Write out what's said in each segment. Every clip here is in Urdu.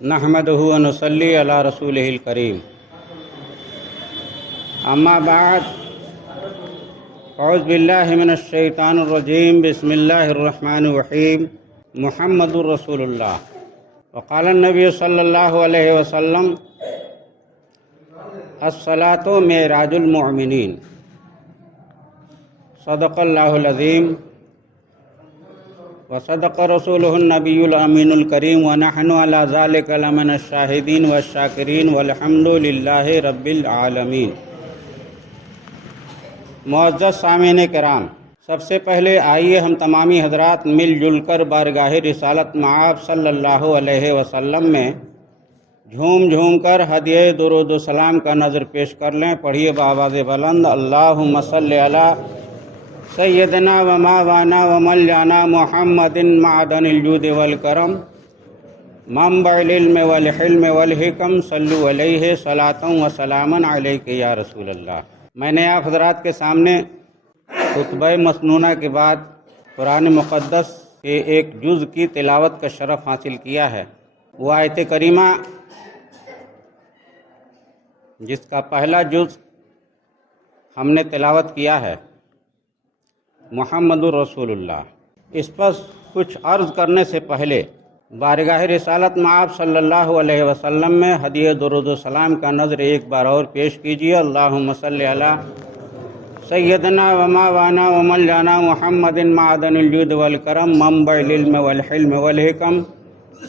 نحمده ونصلي على رسوله الكريم اما بعد اعوذ باللہ من الشیطان الرجیم بسم اللہ الرحمن الرحیم محمد رسول اللہ وقال النبی صلی اللہ علیہ وسلم الصلاة معراج المؤمنین صدق اللہ العظیم وصدق رسوله النبی الامین الکریم ونحن علی ذلک لمن الشاہدین والشاکرین والحمد للہ رب العالمین۔ معزز سامعین کرام، سب سے پہلے آئیے ہم تمامی حضرات مل جل کر بارگاہ رسالت مآب صلی اللہ علیہ وسلم میں جھوم جھوم کر ہدیہ درود و سلام کا نظر پیش کر لیں۔ پڑھیے بآواز بلند، اللہم صلی علی سیدنا و مولانا و مولانا محمد معدن الجود والکرم منبع العلم والحلم والحکم صلو علیہ صلاۃ و سلاما علیک یا رسول اللہ۔ میں نے آپ حضرات کے سامنے خطبہ مسنونہ کے بعد قرآن مقدس کے ایک جز کی تلاوت کا شرف حاصل کیا ہے۔ وہ آیت کریمہ جس کا پہلا جز ہم نے تلاوت کیا ہے، محمد رسول اللہ۔ اس پر کچھ عرض کرنے سے پہلے بارگاہ رسالت مآب صلی اللہ علیہ وسلم میں ہدیہ درود و سلام کا نظر ایک بار اور پیش کیجیے۔ اللہم صلی علی سیدنا و مولانا و مولانا محمد معدن الجود والکرم منبع العلم والحلم والحکم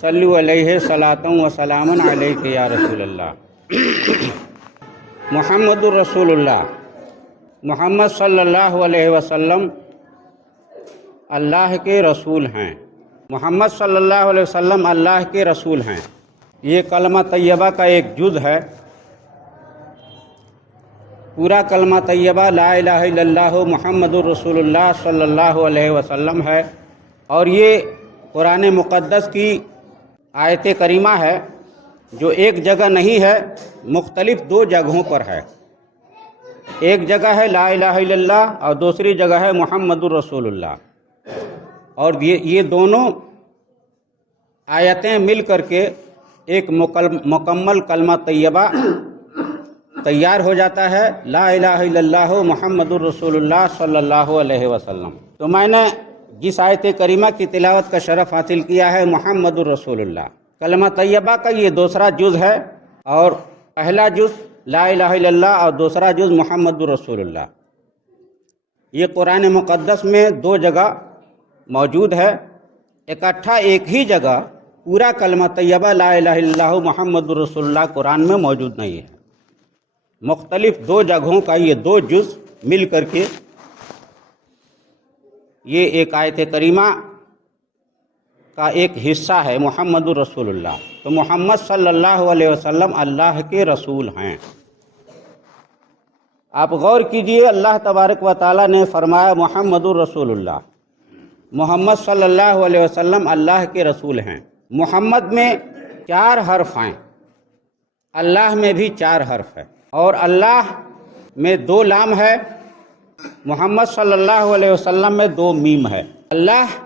صلو علیہ صلاۃ و سلام علیک یا رسول اللہ۔ محمد رسول اللہ، محمد صلی اللہ علیہ وسلم اللہ کے رسول ہیں۔ محمد صلی اللہ علیہ وسلم اللہ کے رسول ہیں۔ یہ کلمہ طیبہ کا ایک جز ہے۔ پورا کلمہ طیبہ لا الہ الا اللہ محمد الرسول اللہ صلی اللہ علیہ وسلم ہے، اور یہ قرآن مقدس کی آیت کریمہ ہے جو ایک جگہ نہیں ہے، مختلف دو جگہوں پر ہے۔ ایک جگہ ہے لا الہ الا اللہ اور دوسری جگہ ہے محمد الرسول اللہ، اور یہ دونوں آیتیں مل کر کے ایک مکمل کلمہ طیبہ تیار ہو جاتا ہے، لا الہ الا اللہ محمد الرسول اللہ صلی اللہ علیہ وسلم۔ تو میں نے جس آیت کریمہ کی تلاوت کا شرف حاصل کیا ہے، محمد الرسول اللہ، کلمہ طیبہ کا یہ دوسرا جز ہے، اور پہلا جز لا الہ الا اللہ اور دوسرا جز محمد الرسول اللہ۔ یہ قرآن مقدس میں دو جگہ موجود ہے، اکٹھا ایک ہی جگہ پورا کلمہ طیبہ لا الہ الا اللہ محمد الرسول اللہ قرآن میں موجود نہیں ہے۔ مختلف دو جگہوں کا یہ دو جز مل کر کے یہ ایک آیت کریمہ کا ایک حصہ ہے، محمد الرسول اللہ۔ تو محمد صلی اللہ علیہ وسلم اللہ کے رسول ہیں۔ آپ غور کیجئے، اللہ تبارک و تعالیٰ نے فرمایا محمد الرسول اللہ، محمد صلی اللہ علیہ وسلم اللہ کے رسول ہیں۔ محمد میں 4 حرف ہیں، اللہ میں بھی 4 حرف ہے، اور اللہ میں 2 لام ہے، محمد صلی اللہ علیہ وسلم میں 2 میم ہے۔ اللہ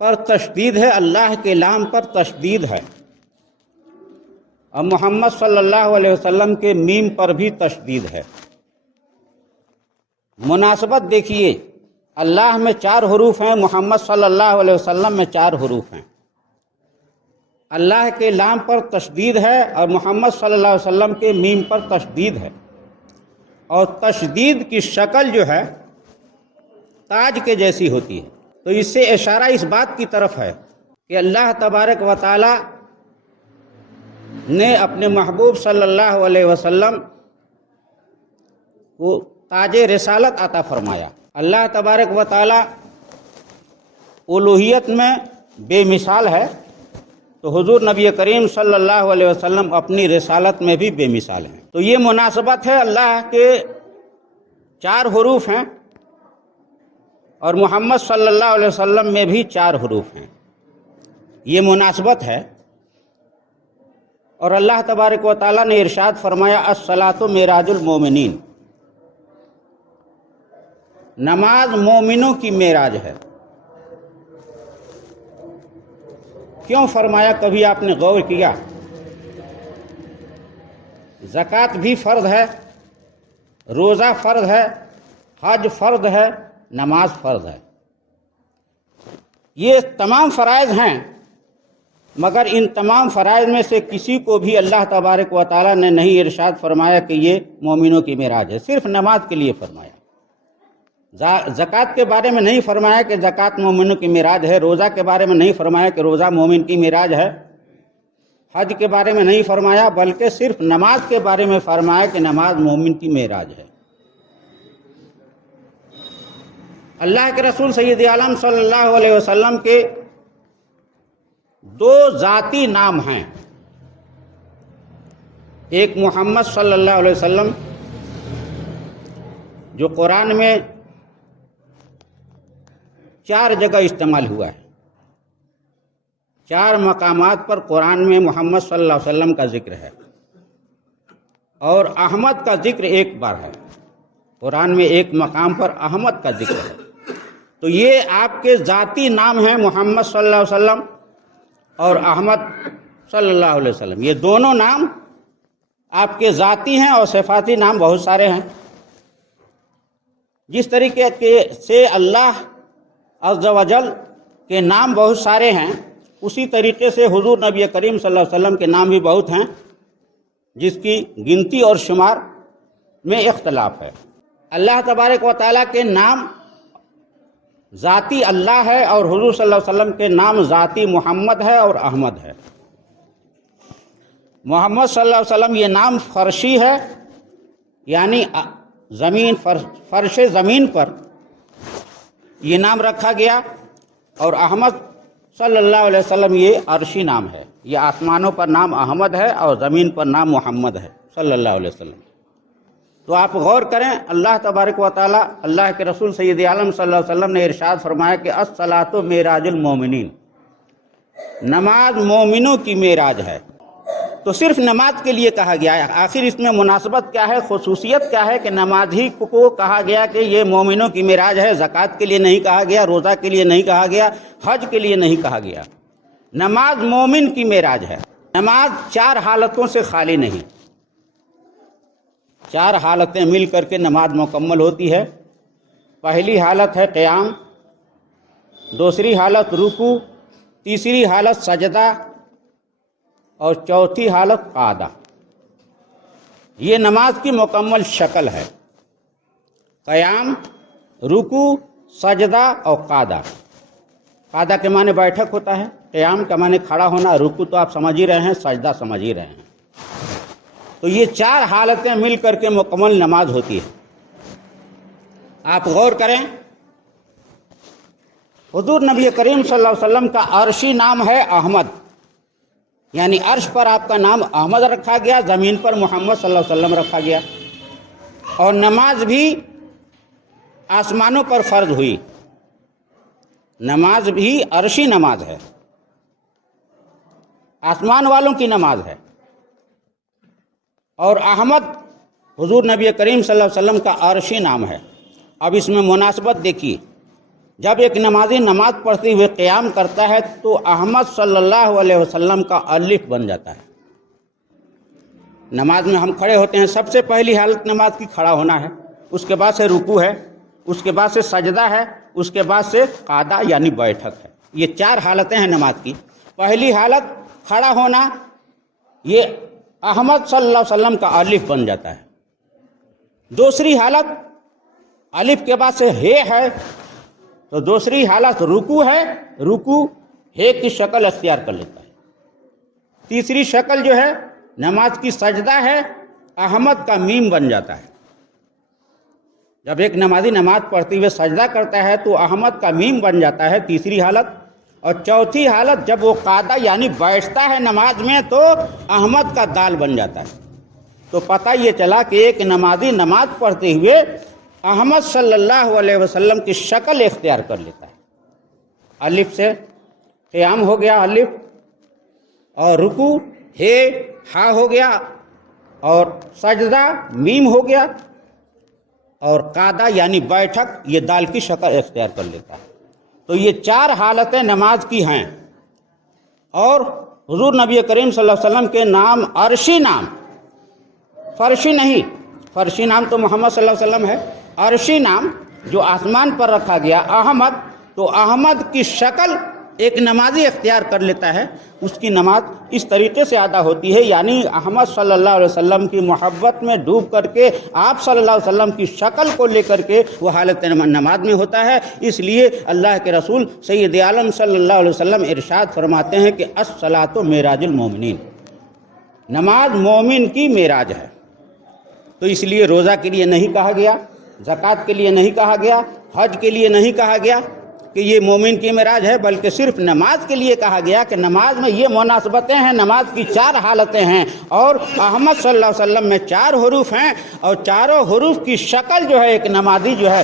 پر تشدید ہے، اللہ کے لام پر تشدید ہے، اور محمد صلی اللہ علیہ وسلم کے میم پر بھی تشدید ہے۔ مناسبت دیکھیے، اللہ میں 4 حروف ہیں، محمد صلی اللہ علیہ وسلم میں 4 حروف ہیں۔ اللہ کے لام پر تشدید ہے اور محمد صلی اللہ علیہ وسلم کے میم پر تشدید ہے، اور تشدید کی شکل جو ہے تاج کے جیسی ہوتی ہے۔ تو اس سے اشارہ اس بات کی طرف ہے کہ اللہ تبارک و تعالی نے اپنے محبوب صلی اللہ علیہ وسلم کو تاج رسالت عطا فرمایا۔ اللہ تبارک و تعالی الوہیت میں بے مثال ہے، تو حضور نبی کریم صلی اللہ علیہ وسلم اپنی رسالت میں بھی بے مثال ہیں۔ تو یہ مناسبت ہے، اللہ کے 4 حروف ہیں اور محمد صلی اللہ علیہ وسلم میں بھی 4 حروف ہیں، یہ مناسبت ہے۔ اور اللہ تبارک و تعالیٰ نے ارشاد فرمایا الصلاۃ معراج المومنین، نماز مومنوں کی معراج ہے۔ کیوں فرمایا، کبھی آپ نے غور کیا زکوٰۃ بھی فرض ہے، روزہ فرض ہے، حج فرض ہے، نماز فرض ہے۔ یہ تمام فرائض ہیں، مگر ان تمام فرائض میں سے کسی کو بھی اللہ تبارک و تعالیٰ نے نہیں ارشاد فرمایا کہ یہ مومنوں کی معراج ہے، صرف نماز کے لیے فرمایا۔ زکوٰۃ کے بارے میں نہیں فرمایا کہ زکوٰۃ مومنوں کی معراج ہے، روزہ کے بارے میں نہیں فرمایا کہ روزہ مومن کی معراج ہے، حج کے بارے میں نہیں فرمایا، بلکہ صرف نماز کے بارے میں فرمایا کہ نماز مومن کی معراج ہے۔ اللہ کے رسول سید عالم صلی اللہ علیہ وسلم کے دو ذاتی نام ہیں، ایک محمد صلی اللہ علیہ وسلم جو قرآن میں 4 جگہ استعمال ہوا ہے، 4 مقامات پر قرآن میں محمد صلی اللہ علیہ وسلم کا ذکر ہے، اور احمد کا ذکر ایک بار ہے، قرآن میں ایک مقام پر احمد کا ذکر ہے۔ تو یہ آپ کے ذاتی نام ہیں، محمد صلی اللہ علیہ وسلم اور احمد صلی اللہ علیہ وسلم۔ یہ دونوں نام آپ کے ذاتی ہیں، اور صفاتی نام بہت سارے ہیں۔ جس طریقے سے اللہ عز و جل کے نام بہت سارے ہیں، اسی طریقے سے حضور نبی کریم صلی اللہ علیہ وسلم کے نام بھی بہت ہیں، جس کی گنتی اور شمار میں اختلاف ہے۔ اللہ تبارک و تعالیٰ کے نام ذاتی اللہ ہے، اور حضور صلی اللہ علیہ وسلم کے نام ذاتی محمد ہے اور احمد ہے۔ محمد صلی اللہ علیہ وسلم یہ نام فرشی ہے، یعنی فرش زمین پر یہ نام رکھا گیا، اور احمد صلی اللہ علیہ وسلم یہ عرشی نام ہے، یہ آسمانوں پر نام احمد ہے اور زمین پر نام محمد ہے صلی اللہ علیہ وسلم۔ تو آپ غور کریں، اللہ تبارک و تعالیٰ، اللہ کے رسول سید عالم صلی اللہ علیہ وسلم نے ارشاد فرمایا کہ الصلاۃ معراج المومنین، نماز مومنوں کی معراج ہے۔ تو صرف نماز کے لیے کہا گیا ہے، آخر اس میں مناسبت کیا ہے، خصوصیت کیا ہے کہ نماز ہی کو کہا گیا کہ یہ مومنوں کی معراج ہے؟ زکوٰۃ کے لیے نہیں کہا گیا، روزہ کے لیے نہیں کہا گیا، حج کے لیے نہیں کہا گیا۔ نماز مومن کی معراج ہے۔ نماز 4 حالتوں سے خالی نہیں، 4 حالتیں مل کر کے نماز مکمل ہوتی ہے۔ پہلی حالت ہے قیام، دوسری حالت رکوع، تیسری حالت سجدہ، اور چوتھی حالت قعدہ۔ یہ نماز کی مکمل شکل ہے، قیام، رکوع، سجدہ اور قعدہ۔ قعدہ کے معنی بیٹھک ہوتا ہے، قیام کا معنی کھڑا ہونا، رکوع تو آپ سمجھ ہی رہے ہیں، سجدہ سمجھ ہی رہے ہیں۔ تو یہ 4 حالتیں مل کر کے مکمل نماز ہوتی ہے۔ آپ غور کریں، حضور نبی کریم صلی اللہ علیہ وسلم کا عرشی نام ہے احمد، یعنی عرش پر آپ کا نام احمد رکھا گیا، زمین پر محمد صلی اللہ علیہ وسلم رکھا گیا۔ اور نماز بھی آسمانوں پر فرض ہوئی، نماز بھی عرشی نماز ہے، آسمان والوں کی نماز ہے۔ اور احمد حضور نبی کریم صلی اللہ علیہ وسلم کا عرشی نام ہے۔ اب اس میں مناسبت دیکھیے، جب ایک نمازی نماز پڑھتے ہوئے قیام کرتا ہے تو احمد صلی اللہ علیہ وسلم کا الف بن جاتا ہے۔ نماز میں ہم کھڑے ہوتے ہیں، سب سے پہلی حالت نماز کی کھڑا ہونا ہے، اس کے بعد سے رکوع ہے، اس کے بعد سے سجدہ ہے، اس کے بعد سے قعدہ یعنی بیٹھک ہے۔ یہ 4 حالتیں ہیں نماز کی۔ پہلی حالت کھڑا ہونا، یہ احمد صلی اللہ علیہ وسلم کا الف بن جاتا ہے۔ دوسری حالت الف کے بعد سے ہے تو دوسری حالت رکوع ہے، رکوع ہے کی شکل اختیار کر لیتا ہے۔ تیسری شکل جو ہے نماز کی سجدہ ہے، احمد کا میم بن جاتا ہے۔ جب ایک نمازی نماز پڑھتے ہوئے سجدہ کرتا ہے تو احمد کا میم بن جاتا ہے، تیسری حالت۔ اور چوتھی حالت جب وہ قعدہ یعنی بیٹھتا ہے نماز میں تو احمد کا دال بن جاتا ہے۔ تو پتہ یہ چلا کہ ایک نمازی نماز پڑھتے ہوئے احمد صلی اللہ علیہ وسلم کی شکل اختیار کر لیتا ہے۔ الف سے قیام ہو گیا، الف، اور رکوع ہے ہا ہو گیا، اور سجدہ میم ہو گیا، اور قعدہ یعنی بیٹھک یہ دال کی شکل اختیار کر لیتا ہے۔ تو یہ 4 حالتیں نماز کی ہیں، اور حضور نبی کریم صلی اللہ علیہ وسلم کے نام عرشی نام فرشی نہیں، فرشی نام تو محمد صلی اللہ علیہ وسلم ہے، عرشی نام جو آسمان پر رکھا گیا احمد، تو احمد کی شکل ایک نمازی اختیار کر لیتا ہے، اس کی نماز اس طریقے سے ادا ہوتی ہے، یعنی احمد صلی اللہ علیہ وسلم کی محبت میں ڈوب کر کے آپ صلی اللہ علیہ وسلم کی شکل کو لے کر کے وہ حالت نماز میں ہوتا ہے۔ اس لیے اللہ کے رسول سید عالم صلی اللہ علیہ وسلم ارشاد فرماتے ہیں کہ الصلاۃ معراج المومنین، نماز مومن کی معراج ہے۔ تو اس لیے روزہ کے لیے نہیں کہا گیا، زکوٰۃ کے لیے نہیں کہا گیا، حج کے لیے نہیں کہا گیا کہ یہ مومن کی معراج ہے، بلکہ صرف نماز کے لیے کہا گیا کہ نماز میں یہ مناسبتیں ہیں، نماز کی 4 حالتیں ہیں، اور احمد صلی اللہ علیہ وسلم میں 4 حروف ہیں، اور چاروں حروف کی شکل جو ہے ایک نمازی جو ہے،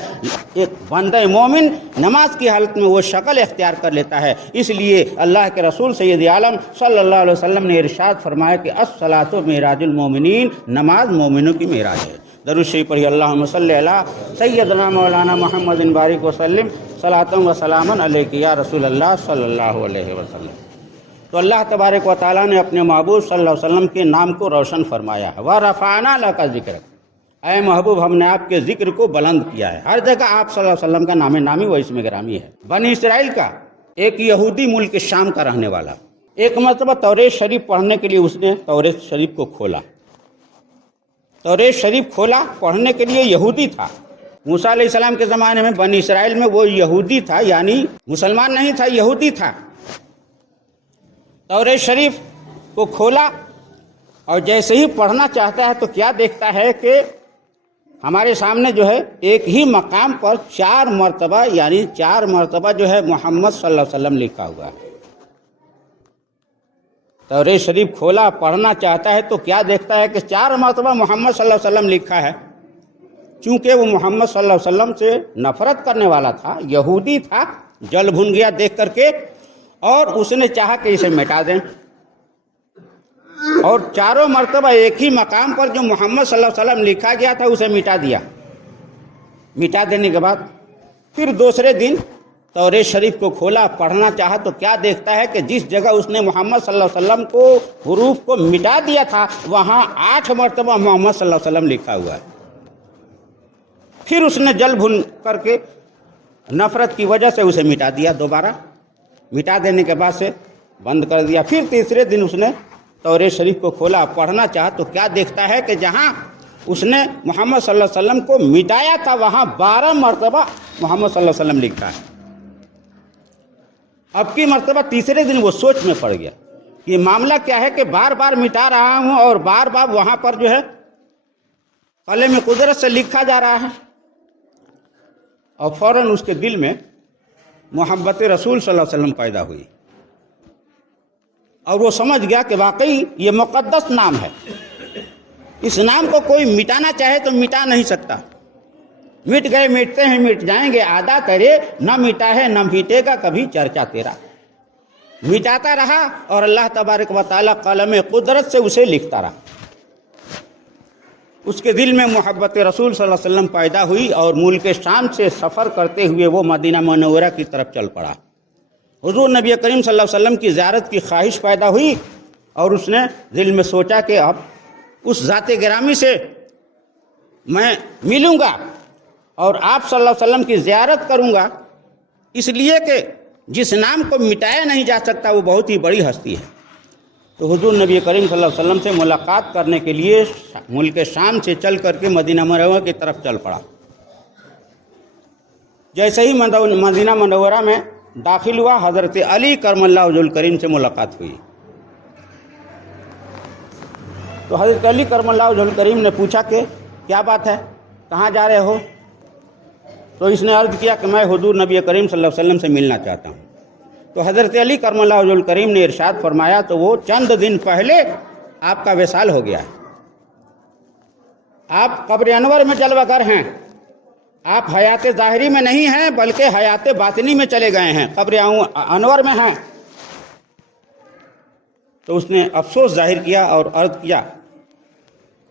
ایک بندہ مومن نماز کی حالت میں وہ شکل اختیار کر لیتا ہے۔ اس لیے اللہ کے رسول سید عالم صلی اللہ علیہ وسلم نے ارشاد فرمایا کہ الصلاۃ معراج المومنین، نماز مومنوں کی معراج ہے۔ درود شریف پڑھیے، اللہم صلی علی سیدنا مولانا محمد بارک وسلم، صلاۃ و سلام علیک یا رسول اللہ صلی اللہ علیہ وسلم۔ تو اللہ تبارک و تعالیٰ نے اپنے محبوب صلی اللہ علیہ وسلم کے نام کو روشن فرمایا ہے۔ وَرَفَعْنَا لَكَ ذِكْرَكَ، اے محبوب ہم نے آپ کے ذکر کو بلند کیا ہے۔ ہر جگہ آپ صلی اللہ علیہ وسلم کا نام نامی و اسم گرامی ہے۔ بنی اسرائیل کا ایک یہودی ملک شام کا رہنے والا ایک مرتبہ توریت شریف پڑھنے کے لیے اس نے توریت شریف کو کھولا، توریت شریف کھولا پڑھنے کے لیے، یہودی تھا۔ موسیٰ علیہ السلام کے زمانے میں بنی اسرائیل میں وہ یہودی تھا، یعنی مسلمان نہیں تھا، یہودی تھا۔ توریت شریف کو کھولا اور جیسے ہی پڑھنا چاہتا ہے تو کیا دیکھتا ہے کہ ہمارے سامنے جو ہے ایک ہی مقام پر 4 مرتبہ، یعنی 4 مرتبہ جو ہے محمد صلی اللہ علیہ وسلم لکھا ہوا ہے۔ توریت شریف کھولا، پڑھنا چاہتا ہے تو کیا دیکھتا ہے کہ 4 مرتبہ محمد صلی اللہ علیہ وسلم لکھا ہے۔ چونکہ وہ محمد صلی اللہ علیہ وسلم سے نفرت کرنے والا تھا، یہودی تھا، جل بھن گیا دیکھ کر کے، اور اس نے چاہا کہ اسے مٹا دیں، اور 4 مرتبہ ایک ہی مقام پر جو محمد صلی اللہ علیہ وسلم لکھا گیا تھا اسے مٹا دیا۔ مٹا دینے کے بعد پھر دوسرے دن توریت شریف کو کھولا، پڑھنا چاہا تو کیا دیکھتا ہے کہ جس جگہ اس نے محمد صلی اللہ علیہ وسلم کو حروف کو مٹا دیا تھا وہاں 8 مرتبہ محمد صلی اللہ علیہ وسلم لکھا ہوا ہے۔ پھر اس نے جل بھن کر کے نفرت کی وجہ سے اسے مٹا دیا، دوبارہ مٹا دینے کے بعد سے بند کر دیا۔ پھر تیسرے دن اس نے توریت شریف کو کھولا، پڑھنا چاہا تو کیا دیکھتا ہے کہ جہاں اس نے محمد صلی اللہ علیہ وسلم کو مٹایا تھا وہاں 12 مرتبہ محمد صلی اللہ علیہ وسلم لکھا ہے۔ اب کی مرتبہ تیسرے دن وہ سوچ میں پڑ گیا کہ معاملہ کیا ہے کہ بار بار مٹا رہا ہوں اور بار بار وہاں پر جو ہے قلم قدرت سے لکھا جا رہا ہے، اور فوراً اس کے دل میں محبت رسول صلی اللہ علیہ وسلم پیدا ہوئی، اور وہ سمجھ گیا کہ واقعی یہ مقدس نام ہے، اس نام کو کوئی مٹانا چاہے تو مٹا نہیں سکتا۔ مٹ گئے مٹتے ہیں مٹ جائیں گے، آدھا کرے نہ مٹا ہے نہ مٹے گا کبھی چرچا تیرا۔ مٹاتا رہا اور اللہ تبارک و تعالیٰ قلم قدرت سے اسے لکھتا رہا۔ اس کے دل میں محبت رسول صلی اللہ علیہ وسلم پیدا ہوئی، اور ملک شام سے سفر کرتے ہوئے وہ مدینہ منورہ کی طرف چل پڑا۔ حضور نبی کریم صلی اللہ علیہ وسلم کی زیارت کی خواہش پیدا ہوئی، اور اس نے دل میں سوچا کہ اب اس ذات گرامی سے میں ملوں گا اور آپ صلی اللہ علیہ وسلم کی زیارت کروں گا، اس لیے کہ جس نام کو مٹایا نہیں جا سکتا وہ بہت ہی بڑی ہستی ہے۔ تو حضور نبی کریم صلی اللہ علیہ وسلم سے ملاقات کرنے کے لیے ملک شام سے چل کر کے مدینہ منورہ کی طرف چل پڑا۔ جیسے ہی مدینہ منورہ میں داخل ہوا، حضرت علی کرم اللہ وجہ الکریم سے ملاقات ہوئی۔ تو حضرت علی کرم اللہ وجہ الکریم نے پوچھا کہ کیا بات ہے، کہاں جا رہے ہو؟ تو اس نے عرض کیا کہ میں حضور نبی کریم صلی اللہ علیہ وسلم سے ملنا چاہتا ہوں۔ تو حضرت علی کرم اللہ وجہ الکریم نے ارشاد فرمایا تو وہ چند دن پہلے آپ کا وصال ہو گیا ہے، آپ قبر انور میں جلوہ گر ہیں، آپ حیات ظاہری میں نہیں ہیں بلکہ حیات باطنی میں چلے گئے ہیں، قبر انور میں ہیں۔ تو اس نے افسوس ظاہر کیا اور عرض کیا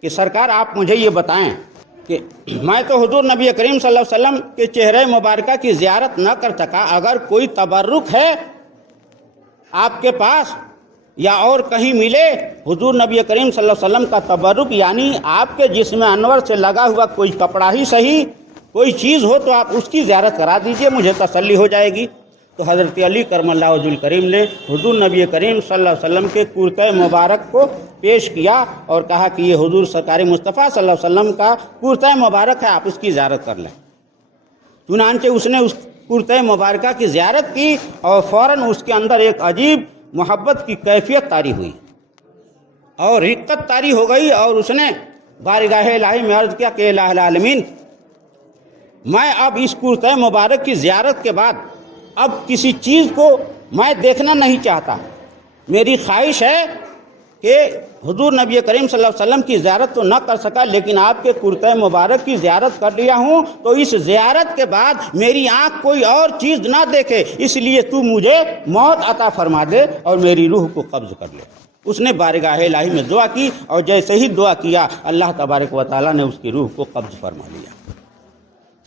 کہ سرکار آپ مجھے یہ بتائیں کہ میں تو حضور نبی کریم صلی اللہ علیہ وسلم کے چہرے مبارکہ کی زیارت نہ کر سکا، اگر کوئی تبرک ہے آپ کے پاس یا اور کہیں ملے حضور نبی کریم صلی اللہ علیہ وسلم کا تبرک، یعنی آپ کے جسم انور سے لگا ہوا کوئی کپڑا ہی صحیح، کوئی چیز ہو تو آپ اس کی زیارت کرا دیجئے، مجھے تسلی ہو جائے گی۔ تو حضرت علی کرم اللہ وجہ الکریم نے حضور نبی کریم صلی اللہ علیہ وسلم کے کرتہ مبارک کو پیش کیا اور کہا کہ یہ حضور سرکار مصطفیٰ صلی اللہ علیہ وسلم کا کرتہ مبارک ہے، آپ اس کی زیارت کر لیں۔ چنانچہ اس نے اس کرتہ مبارکہ کی زیارت کی اور فوراً اس کے اندر ایک عجیب محبت کی کیفیت طاری ہوئی اور رقت طاری ہو گئی، اور اس نے بارگاہ الہی میں عرض کیا کہ الہ العالمین، میں اب اس کرتہ مبارک کی زیارت کے بعد اب کسی چیز کو میں دیکھنا نہیں چاہتا، میری خواہش ہے کہ حضور نبی کریم صلی اللہ علیہ وسلم کی زیارت تو نہ کر سکا لیکن آپ کے کرتہ مبارک کی زیارت کر لیا ہوں، تو اس زیارت کے بعد میری آنکھ کوئی اور چیز نہ دیکھے، اس لیے تو مجھے موت عطا فرما دے اور میری روح کو قبض کر لے۔ اس نے بارگاہ الہی میں دعا کی اور جیسے ہی دعا کیا اللہ تبارک و تعالیٰ نے اس کی روح کو قبض فرما لیا۔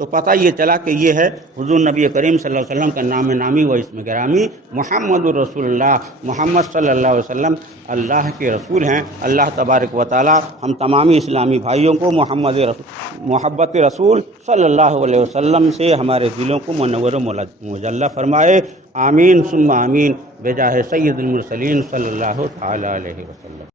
تو پتہ یہ چلا کہ یہ ہے حضور نبی کریم صلی اللہ علیہ وسلم کا نام نامی و اسم گرامی محمد الرسول اللہ، محمد صلی اللہ علیہ وسلم اللہ کے رسول ہیں۔ اللہ تبارک و تعالی ہم تمامی اسلامی بھائیوں کو محبت رسول صلی اللہ علیہ وسلم سے ہمارے دلوں کو منور و مجلہ فرمائے، آمین ثم آمین، بجاہ سید المرسلین صلی اللہ تعالی علیہ وسلم۔